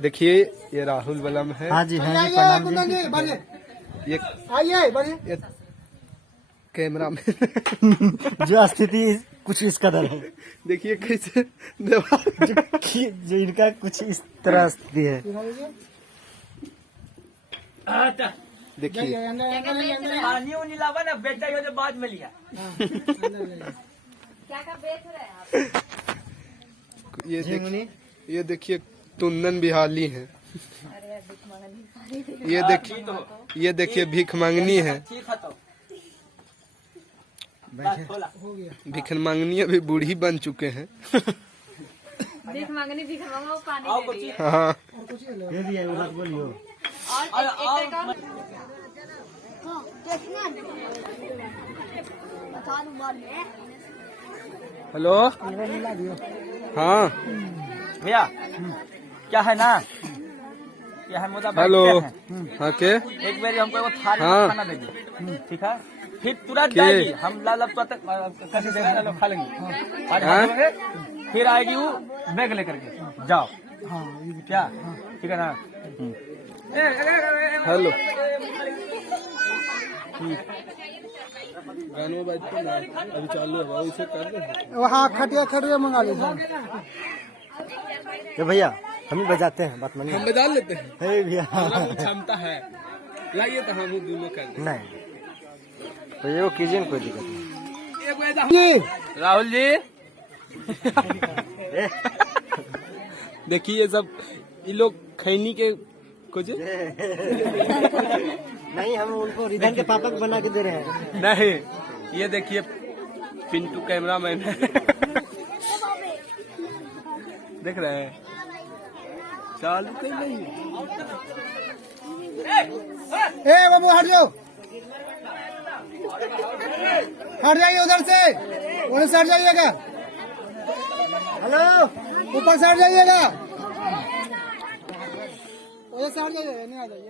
देखिए ये राहुल बलम है। हाँ जी, हाँ जी, प्रणाम जी। ये आइए कैमरा में जो स्थिति कुछ इस कदर है, देखिए कैसे दीवार जो इनका कुछ इस तरह स्थिति है। देखिए पानी उनी लावा ना, बेचा यो जो बाद में लिया। क्या का बेच रहे हैं आप? ये देखिए तुंदन बिहाली है। ये देखिए भीख मांगनी है। ठीक है तो भीख मांगनी अभी बूढ़ी बन चुके हैं। भीख मांगनी भीख मांगो पानी दे दिए। हाँ ये भी है, वो बात बोलियो। और एक का हेलो हाँ भैया क्या है ना, क्या है मुद्दा? हेलो हाँ के एक बार हमको वो थाली में हाँ। खाना देगी, ठीक है? फिर तुरंत के? जाएगी, हम लाल कैसे देखेंगे, लोग खा लेंगे। आज हाँ? हम लोगे, फिर आएगी वो बैग लेकर के, जाओ। क्या ठीक है ना? हेलो गानों बजते ना अभी चालू है भाई, इसे कर दे। वहाँ खटिया मंगा लीजिए। भैया हम ही बजाते हैं, बात मानिए। हम बजा लेते हैं, हे भैया हमारा वो क्षमता है। लाइए तो हम दोनों कर दें। नहीं तो ये वो कीजिए ना, कोई दिक्कत जी राहुल जी देखिए ये सब ये लोग खैनी के कुछ नहीं, हम उनको रिधन के पापा को बना के दे रहे हैं। नहीं, ये देखिए पिंटू कैमरामैन है। देख रहे हैं चालू कहीं नहीं ए बाबू हट जाओ, हट जाइए उधर से हट जाइएगा। हेलो ऊपर से हट जाइएगा, उधर से हट जाइएगा, नहीं आ जाइए।